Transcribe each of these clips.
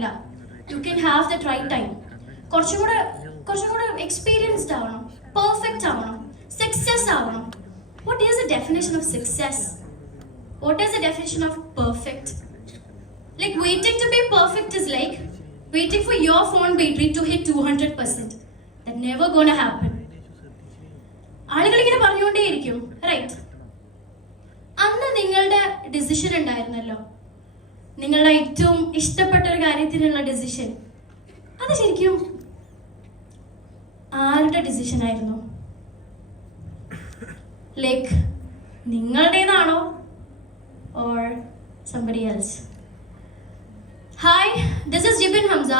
അല്ല. You can have that right time. കുറച്ചും കൂടെ എക്സ്പീരിയൻസ്ഡ് ആവണം, പെർഫെക്റ്റ് ആവണം, സക്സസ് ആവണം. What is the definition of success? What is the definition of perfect? Like waiting to be perfect is like waiting for your phone battery to hit 200%. That never gonna happen. ആളുകൾ ഇങ്ങനെ പറഞ്ഞുകൊണ്ടേയിരിക്കും, right? അന്ന് നിങ്ങളുടെ decision ഉണ്ടായിരുന്നല്ലോ, നിങ്ങളുടെ ഏറ്റവും ഇഷ്ടപ്പെട്ട ഒരു കാര്യത്തിനുള്ള decision. അത് ശരിക്കും ആരുടെ ഡിസിഷൻ ആയിരുന്നു? ലൈക്ക് നിങ്ങളുടേതാണോ or somebody else? Hi, this is Jibin Hamza,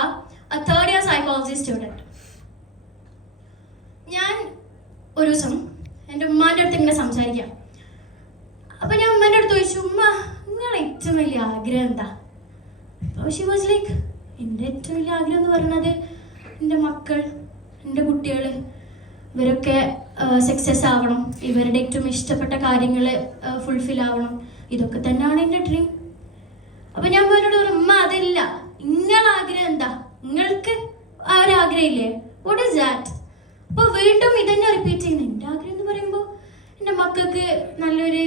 a third year psychology student. ഞാൻ ഒരു ദിവസം എൻ്റെ ഉമ്മാൻ്റെ അടുത്ത് ഇങ്ങനെ സംസാരിക്കാം. അപ്പം ഞാൻ ഉമ്മാൻ്റെ അടുത്ത് ചോദിച്ചു, ഉമ്മ നിങ്ങളുടെ ഏറ്റവും വലിയ ആഗ്രഹം എന്താ? അപ്പോൾ ഷി വാസ് ലൈക്ക്, എൻ്റെ ഏറ്റവും വലിയ ആഗ്രഹം എന്ന് പറയുന്നത് എൻ്റെ മക്കൾ, എൻ്റെ കുട്ടികൾ, ഇവരൊക്കെ സക്സസ് ആവണം, ഇവരുടെ ഏറ്റവും ഇഷ്ടപ്പെട്ട കാര്യങ്ങൾ ഫുൾഫിൽ ആവണം, ഇതൊക്കെ തന്നെയാണ് എൻ്റെ ഡ്രീം. അപ്പൊ ഞാൻ പറഞ്ഞോട് പറഞ്ഞു, ഉമ്മ അതില്ല, നിങ്ങളുടെ ആഗ്രഹം എന്താ? നിങ്ങൾക്ക് ആ ഒരു ആഗ്രഹം ഇല്ലേ? What is that? അപ്പൊ വീണ്ടും ഇതന്നെ റിപ്പീറ്റ് ചെയ്യുന്നത്. എൻ്റെ ആഗ്രഹം എന്ന് പറയുമ്പോൾ എൻ്റെ മക്കൾക്ക് നല്ലൊരു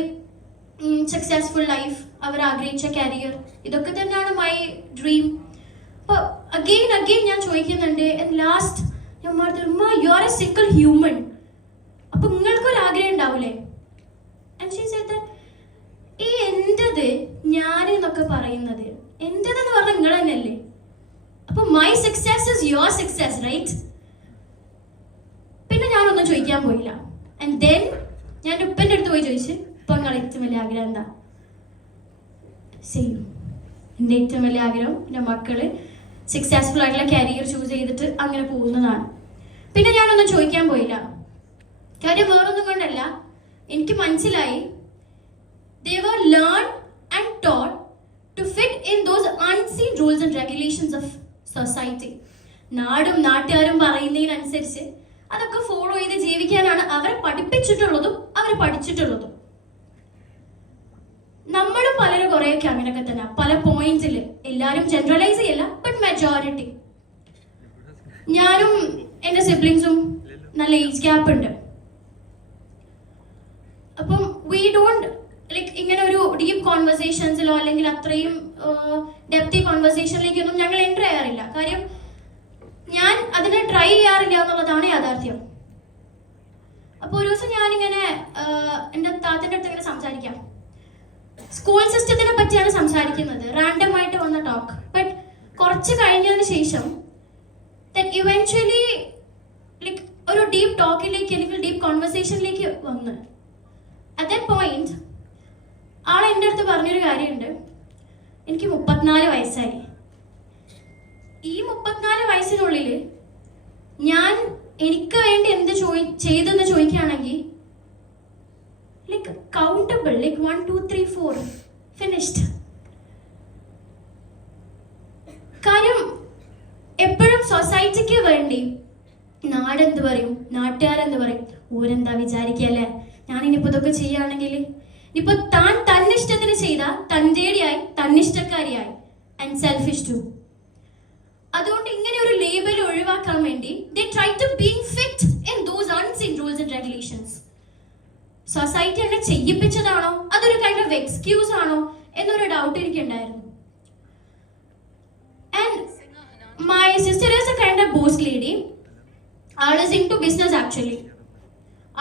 സക്സസ്ഫുൾ ലൈഫ്, അവർ ആഗ്രഹിച്ച കരിയർ, ഇതൊക്കെ തന്നെയാണ് മൈ ഡ്രീം. അപ്പൊ അഗെയിൻ ഞാൻ ചോദിക്കുന്നുണ്ട്. ലാസ്റ്റ് ഞാൻ പറഞ്ഞു, ഉമ്മ U are A single human, അപ്പൊ നിങ്ങൾക്കൊരു ആഗ്രഹം ഉണ്ടാവൂലേ? ഈ എന്റത് ഞാൻ എന്നൊക്കെ പറയുന്നത് എന്റേതെന്ന് പറഞ്ഞാൽ നിങ്ങൾ തന്നെയല്ലേ? അപ്പൊ my success is your success, right? പിന്നെ ഞാനൊന്നും ചോദിക്കാൻ പോയില്ല. ആൻഡ് ദെൻ ഞാൻ ഉപ്പൻ്റെ അടുത്ത് പോയി ചോദിച്ചു, ഇപ്പൊ നിങ്ങൾ ഏറ്റവും വലിയ ആഗ്രഹം എന്താ? സെയിം, എൻ്റെ ഏറ്റവും വലിയ ആഗ്രഹം എൻ്റെ മക്കള് സക്സസ്ഫുൾ ആയിട്ടുള്ള കരിയർ ചൂസ് ചെയ്തിട്ട് അങ്ങനെ പോകുന്നതാണ്. പിന്നെ ഞാനൊന്നും ചോദിക്കാൻ പോയില്ല. കാര്യം വേറൊന്നും കൊണ്ടല്ല, എനിക്ക് മനസ്സിലായി they were learned and taught to fit in those unseen rules and regulations of society. നാടും നാട്ടുകാരും പറയുന്നതിനനുസരിച്ച് അതൊക്കെ ഫോളോ ചെയ്ത് ജീവിക്കാനാണ് അവരെ പഠിപ്പിച്ചിട്ടുള്ളതും അവരെ പഠിച്ചിട്ടുള്ളതും. നമ്മളും പലരും കുറെയൊക്കെ അങ്ങനെയൊക്കെ തന്നെ, പല പോയിന്റിൽ. എല്ലാവരും ജനറലൈസ് ചെയ്യല്ല, ബട്ട് മെജോറിറ്റി. ഞാനും എൻ്റെ സിബ്ലിങ്സും നല്ല ഏജ് ഗ്യാപ്പ് ഉണ്ട്. അപ്പം വി ഡോണ്ട് ലൈക്ക് ഇങ്ങനെ ഒരു ഡീപ്പ് കോൺവെർസേഷൻസിലോ അല്ലെങ്കിൽ അത്രയും ഡെപ്തി കോൺവെർസേഷനിലേക്കൊന്നും ഞങ്ങൾ എൻ്റർ ചെയ്യാറില്ല. കാര്യം ഞാൻ അതിനെ ട്രൈ ചെയ്യാറില്ല എന്നുള്ളതാണ് യാഥാർത്ഥ്യം. അപ്പോൾ ഒരു ദിവസം ഞാനിങ്ങനെ എൻ്റെ താത്തൻ്റെ അടുത്ത് ഇങ്ങനെ സംസാരിക്കാം. സ്കൂൾ സിസ്റ്റത്തിനെ പറ്റിയാണ് സംസാരിക്കുന്നത്, റാൻഡം ആയിട്ട് വന്ന ടോക്ക്. ബട്ട് കുറച്ച് കഴിഞ്ഞതിന് ശേഷം ഇവൻച്വലി ലൈക്ക് ഒരു ഡീപ്പ് ടോക്കിലേക്ക് അല്ലെങ്കിൽ ഡീപ്പ് കോൺവെർസേഷനിലേക്ക് വന്ന് അറ്റ് ദാറ്റ് പോയിന്റ് ആൾ എൻ്റെ അടുത്ത് പറഞ്ഞൊരു കാര്യമുണ്ട്. എനിക്ക് 34 വയസ്സായി. ഈ 34 വയസ്സിനുള്ളിൽ ഞാൻ എനിക്ക് വേണ്ടി എന്ത് ചെയ്തെന്ന് ചോദിക്കുകയാണെങ്കിൽ ലൈക്ക് കൗണ്ടബിൾ, ലൈക്ക് 1 2 3 4 ഫിനിഷ്ഡ്. കാര്യം എപ്പോഴും സൊസൈറ്റിക്ക് വേണ്ടി നാടെന്ത് പറയും, നാട്ടുകാരെന്ത് പറയും, ഊരെന്താ വിചാരിക്കല്ലേ, ഞാനിനിപ്പോൾ ഇതൊക്കെ ചെയ്യുകയാണെങ്കിൽ ഇപ്പൊ താൻ തന്നിഷ്ടത്തിന് ചെയ്ത തൻ്റെടിയായി, തന്നിഷ്ടക്കാരിയായി, ആൻഡ് സെൽഫിഷ് ടു. അതുകൊണ്ട് ഇങ്ങനെ ഒരു ലേബൽ ഒഴിവാക്കാൻ വേണ്ടി they try to be fit in those unseen rules and regulations. Society എന്നെ ചെയ്യിപ്പിച്ചതാണോ അതൊരു കൈൻഡ് ഓഫ് എക്സ്ക്യൂസ് ആണോ എന്നൊരു ഡൗട്ട് എനിക്കുണ്ടായിരുന്നു. And my sister is a kind of boss lady. ആൾ is in to business actually.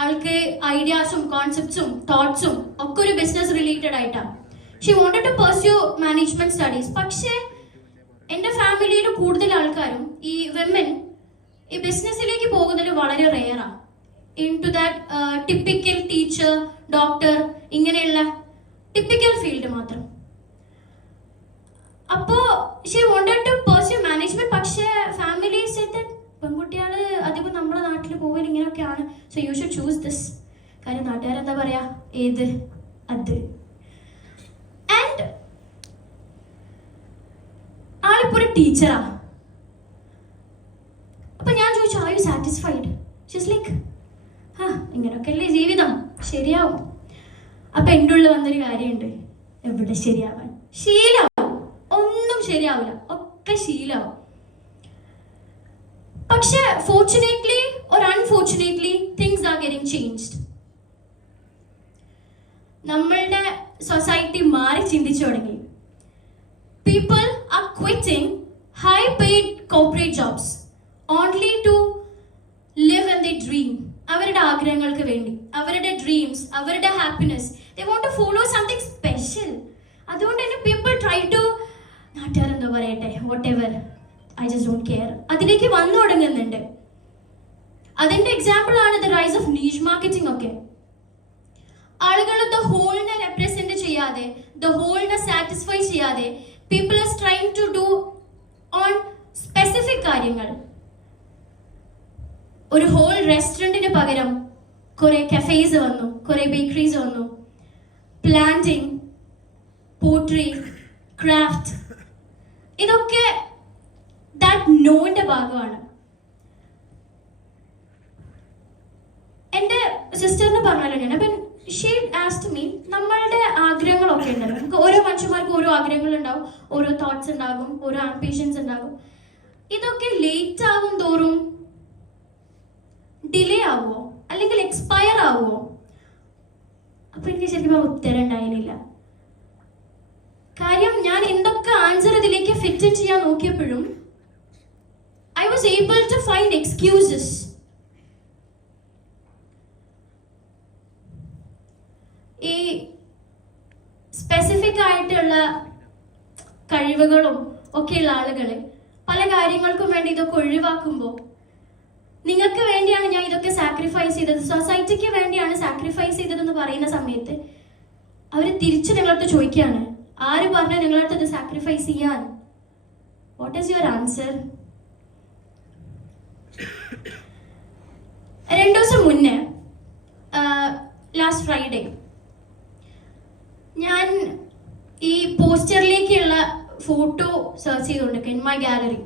ആൾക്ക് ഐഡിയാസും കോൺസെപ്റ്റ്സും തോട്ട്സും ഒക്കെ ഒരു ബിസിനസ് റിലേറ്റഡ് ആയിട്ടാണ്. She wanted to pursue management studies. പക്ഷേ എൻ്റെ ഫാമിലിയിൽ കൂടുതൽ ആൾക്കാരും ഈ വിമൻ ഈ ബിസിനസ്സിലേക്ക് പോകുന്നതിൽ വളരെ റെയറാണ്. In to that typical teacher, doctor, ഇങ്ങനെയുള്ള ടിപ്പിക്കൽ ഫീൽഡ് മാത്രം. അപ്പോൾ she wanted to pursue management. പക്ഷേ ഫാമിലി സെഡ് ദാറ്റ് പെൺകുട്ടികൾ അധികം നമ്മുടെ നാട്ടിൽ പോകാൻ ഇങ്ങനെയൊക്കെയാണ്, so you should choose this. കാര്യം നാട്ടുകാരെന്താ പറയാ, ഏത് അത്. ആൻഡ് ആളിപ്പോ ഒരു ടീച്ചറാ. അപ്പൊ ഞാൻ ചോദിച്ചു, are you satisfied? She's like, ഇങ്ങനൊക്കെയല്ലേ ജീവിതം, ശരിയാവും. അപ്പൊ എൻ്റെ ഉള്ളിൽ വന്നൊരു കാര്യമുണ്ട്, എവിടെ ശരിയാവാൻ, ശീലമാവും, ഒന്നും ശരിയാവില്ല, അതൊക്കെ ശീലമാവും. പക്ഷെ fortunately or unfortunately things are getting changed. നമ്മളുടെ സൊസൈറ്റി മാറി ചിന്തിച്ചു തുടങ്ങി. People are quitting high paid corporate jobs only to live in their dream. അവരുടെ ആഗ്രഹങ്ങൾക്ക് വേണ്ടി, അവരുടെ ഡ്രീംസ്, അവരുടെ happiness, they want to follow something special. അതുകൊണ്ട് തന്നെ people try to, നാട്ടുകാർ എന്തോ പറയട്ടെ, whatever, I just don't care, അതിലേക്ക് വന്നു തുടങ്ങുന്നുണ്ട്. അതിന്റെ എക്സാമ്പിൾ ആണ് the rise of niche marketing ഒക്കെ. ആളുകൾ the whole-നെ റെപ്രസെന്റ് ചെയ്യാതെ, the whole-നെ സാറ്റിസ്ഫൈ ചെയ്യാതെ people is trying to do on specific കാര്യങ്ങൾ. ഒരു ഹോൾ റെസ്റ്റോറൻറ്റിന് പകരം കുറെ കഫേസ് വന്നു, കുറെ ബേക്കറീസ് വന്നു. പ്ലാന്റിംഗ്, പോട്രി, ക്രാഫ്റ്റ്, ഇതൊക്കെ ദാറ്റ് നോന്റെ ഭാഗമാണ്. എൻ്റെ സിസ്റ്ററിന് പറഞ്ഞല്ലോ ഞാൻ, അപ്പം ഷീ ആസ്ക്ഡ് മീ, നമ്മളുടെ ആഗ്രഹങ്ങളൊക്കെ ഉണ്ടല്ലോ, നമുക്ക് ഓരോ മനുഷ്യന്മാർക്കും ഓരോ ആഗ്രഹങ്ങൾ ഉണ്ടാവും, ഓരോ തോട്ട്സ് ഉണ്ടാകും, ഓരോ ആംബിഷൻസ് ഉണ്ടാകും. ഇതൊക്കെ ലേറ്റ് ആവും തോറും ഡിലേ ആവുമോ അല്ലെങ്കിൽ എക്സ്പയർ ആവുമോ? അപ്പൊ എനിക്ക് ശരിക്കും ഉത്തരം ഉണ്ടായിരുന്നില്ല. കാര്യം ഞാൻ എന്തൊക്കെ ആൻസർ ഇതിലേക്ക് ഫിറ്റ് ചെയ്യാൻ നോക്കിയപ്പോഴും I was able to find excuses. ഈ സ്പെസിഫിക് ആയിട്ടുള്ള കഴിവുകളും ഒക്കെയുള്ള ആളുകളെ പല കാര്യങ്ങൾക്കും വേണ്ടി ഇതൊക്കെ ഒഴിവാക്കുമ്പോൾ, നിങ്ങൾക്ക് വേണ്ടിയാണ് ഞാൻ ഇതൊക്കെ സാക്രിഫൈസ് ചെയ്തത്, സൊസൈറ്റിക്ക് വേണ്ടിയാണ് സാക്രിഫൈസ് ചെയ്തതെന്ന് പറയുന്ന സമയത്ത് അവർ തിരിച്ച് നിങ്ങളടുത്ത് ചോദിക്കുകയാണ്, ആര് പറഞ്ഞു നിങ്ങളടുത്ത് ഇത് സാക്രിഫൈസ് ചെയ്യാൻ? What is your answer? 2 ദിവസം മുന്നേ, ലാസ്റ്റ് ഫ്രൈഡേ, ഞാൻ ഈ പോസ്റ്ററിലേക്കുള്ള ഫോട്ടോ സെർച്ച് ചെയ്തുകൊണ്ടിരിക്കുക ഇൻ മൈ ഗാലറി.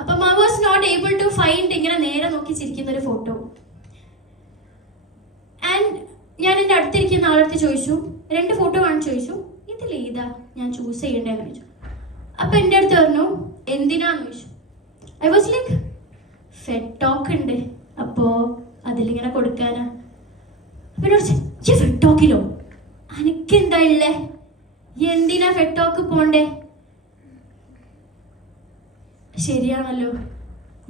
അപ്പം I was not able to find ഇങ്ങനെ നേരെ നോക്കി ചിരിക്കുന്ന ഒരു ഫോട്ടോ. ആൻഡ് ഞാൻ എൻ്റെ അടുത്തിരിക്കുന്ന ആളടുത്ത് ചോദിച്ചു, 2 ഫോട്ടോ കാണിച്ചു, ചോദിച്ചു ഇതിലേതാ ഞാൻ ചൂസ് ചെയ്യേണ്ടതെന്ന് ചോദിച്ചു. അപ്പം എൻ്റെ അടുത്ത് പറഞ്ഞു എന്തിനാന്ന് ചോദിച്ചു. I was like, fed talk ഉണ്ട്, അപ്പോൾ അതിലിങ്ങനെ കൊടുക്കാനാ. അപ്പം എന്നോട് ചോദിച്ചു, ഫെഡ് ടോക്കിലോ? എനിക്കെന്താ ഉള്ളേ, എന്തിനാ ഫെഡ് ടോക്ക് പോണ്ടേ? ശരിയാണല്ലോ,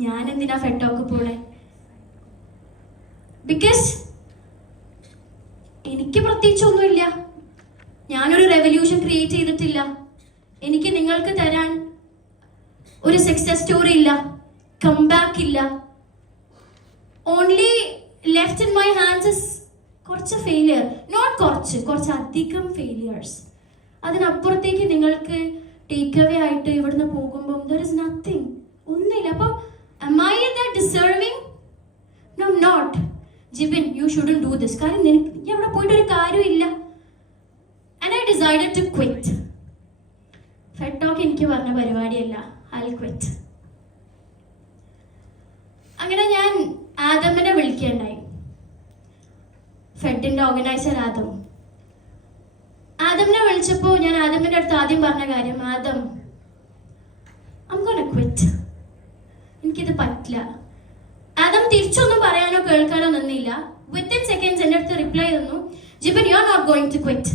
ഞാൻ എന്തിനാ ഫെഡ് ടോക്ക് പോണേ? ബിക്കോസ് എനിക്ക് പ്രത്യേകിച്ചൊന്നുമില്ല, ഞാനൊരു റെവല്യൂഷൻ ക്രിയേറ്റ് ചെയ്തിട്ടില്ല, എനിക്ക് നിങ്ങൾക്ക് തരാൻ ഒരു സക്സസ് സ്റ്റോറി ഇല്ല, കംബാക്ക് ഇല്ല. Only left in my hands is കുറച്ച് ഫെയിലിയർ, നോട്ട് കുറച്ചധികം ഫെയിലിയേഴ്സ്. അതിനപ്പുറത്തേക്ക് നിങ്ങൾക്ക് ടേക്ക് അവേ ആയിട്ട് ഇവിടുന്ന് പോകുമ്പോൾ ദർ ഇസ് നത്തിങ്, ഒന്നുമില്ല. അപ്പം am I that deserving? No, not. Jibin, you shouldn't do this. കാരണം നിനക്ക് ഇവിടെ പോയിട്ട് ഒരു കാര്യമില്ല. And I decided to quit. Fed talk എനിക്ക് പറഞ്ഞ പരിപാടിയല്ല, I'll quit. അങ്ങനെ ഞാൻ ആദമിനെ വിളിക്കുകയുണ്ടായി, ഫെഡിന്റെ ഓർഗനൈസർ ആദമിനെ വിളിച്ചപ്പോൾ ഞാൻ ആദമിന്റെ അടുത്ത് ആദ്യം പറഞ്ഞ കാര്യം, ആദം, I'm gonna quit. എനിക്കിത് പറ്റില്ല. ആദം തിരിച്ചൊന്നും പറയാനോ കേൾക്കാനോ നിന്നില്ല. വിത്തിൻ സെക്കൻഡ്സ് എൻ്റെ അടുത്ത് റിപ്ലൈ തന്നു, Jibin, you are not going to quit.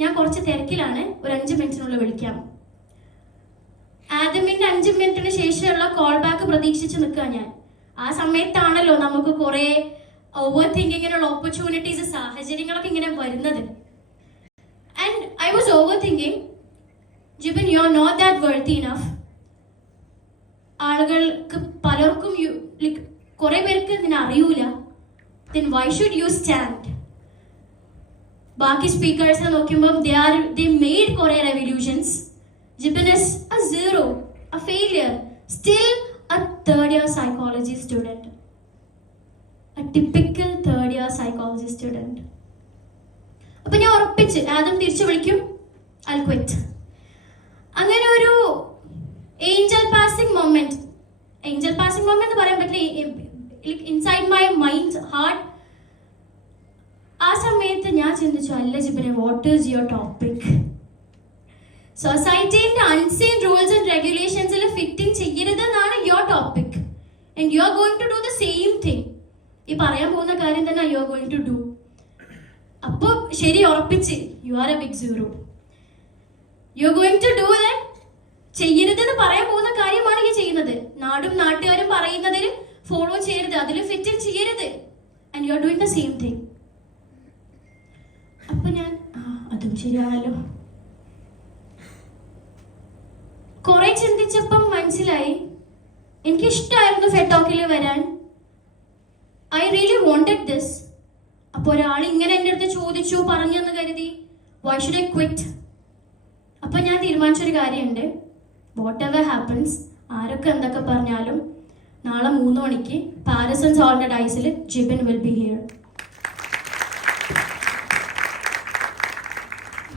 ഞാൻ കുറച്ച് തിരക്കിലാണ്, ഒരു 5 മിനിറ്റിനുള്ളിൽ വിളിക്കാം. ആദമിന്റെ 5 മിനിറ്റിന് ശേഷമുള്ള കോൾ ബാക്ക് പ്രതീക്ഷിച്ച് നിൽക്കുക ഞാൻ. ആ സമയത്താണല്ലോ നമുക്ക് കുറെ ഓവർ തിങ്കിങ്ങിനുള്ള ഓപ്പർച്യൂണിറ്റീസ്, സാഹചര്യങ്ങളൊക്കെ ഇങ്ങനെ വരുന്നത്. And I was overthinking, Jibin, you are not that worthy enough. ആളുകൾക്ക് പലർക്കും ലൈക്ക് കുറെ പേർക്ക് ഇതിനെ അറിയൂല. then why should you stand? ബാക്കി സ്പീക്കേഴ്സിനെ നോക്കുമ്പോൾ they made കുറെ revolutions. Jibin is a zero, a failure, still a third year psychology student, a typical third year psychology student. അപ്പൊ ഞാൻ ഉറപ്പിച്ച് ആദ്യം തിരിച്ചു വിളിക്കും, I'll quit. അങ്ങനെ ഒരു ഏഞ്ചൽ പാസിംഗ് മൊമെന്റ് എന്ന് പറയാൻ പറ്റില്ല, ഇൻസൈഡ് മൈ മൈൻഡ്, ഹാർട്ട്. ആ സമയത്ത് ഞാൻ ചിന്തിച്ചു, അല്ല ജിബിനെ, വാട്ട് ഈസ് യുവർ ടോപ്പിക്? സൊസൈറ്റിന്റെ അൺസീൻ റൂൾസ് ആൻഡ് റെഗുലേഷൻസിൽ ഫിറ്റിംഗ് ചെയ്യരുതെന്നാണ് your topic and you are going to do the same thing. ഈ പറയാൻ പോകുന്ന കാര്യം തന്നെ you are going to do. അപ്പൊ ശരി, ഉറപ്പിച്ച് you are a big zero. You are going to do that. ചെയ്യരുതെന്ന് പറയാൻ പോകുന്ന കാര്യമാണ് ഈ ചെയ്യുന്നത്. നാടും നാട്ടുകാരും പറയുന്നതിൽ ഫോളോ ചെയ്യരുത്, അതിൽ ഫിറ്റ് ചെയ്യരുത്. And you are doing the same thing. അപ്പൊ ഞാൻ അതും ശരിയാണല്ലോ. കുറെ ചിന്തിച്ചപ്പം മനസ്സിലായി എനിക്ക് ഇഷ്ടമായിരുന്നു ഫെഡ് ടോക്കിൽ വരാൻ. I really wanted this. അപ്പൊ ഒരാൾ ഇങ്ങനെ എൻ്റെ അടുത്ത് ചോദിച്ചു പറഞ്ഞെന്ന് കരുതി വൈ ഷുഡ് ഐ ക്വിറ്റ്? അപ്പൊ ഞാൻ തീരുമാനിച്ചൊരു കാര്യമുണ്ട്. വാട്ട് എവർ ഹാപ്പൻസ്, ആരൊക്കെ എന്തൊക്കെ പറഞ്ഞാലും നാളെ 3 മണിക്ക് പാരസൺ സോൾഡ് ഡൈസിൽ Jibin will be here.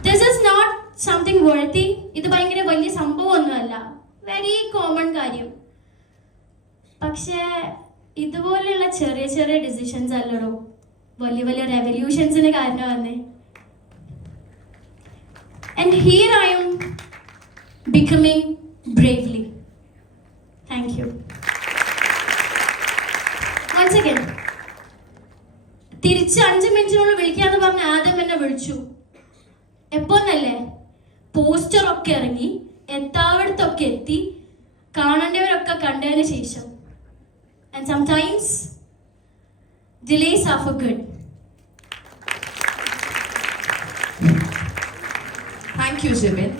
This is not something worthy. ഇത് ഭയങ്കര വലിയ സംഭവമൊന്നുമല്ല, വെരി കോമൺ കാര്യം. പക്ഷേ ഇതുപോലെയുള്ള ചെറിയ ചെറിയ ഡിസിഷൻസ് അല്ലടോ വലിയ വലിയ റെവല്യൂഷൻസിന് കാരണമാകുന്നേ. And here I am becoming bravely. Thank you. Once again, തിരിച്ച് 5 മിനിറ്റിനുള്ളിൽ വിളിക്കാന്ന് പറഞ്ഞ ആദ്യം എന്നെ വിളിച്ചു. എപ്പോന്നല്ലേ? പോസ്റ്റർ ഒക്കെ ഇറങ്ങി, എത്താവിടത്തൊക്കെ എത്തി, കാണേണ്ടവരൊക്കെ കണ്ടതിന് ശേഷം. And sometimes delays are for good. Thank you, Jibin.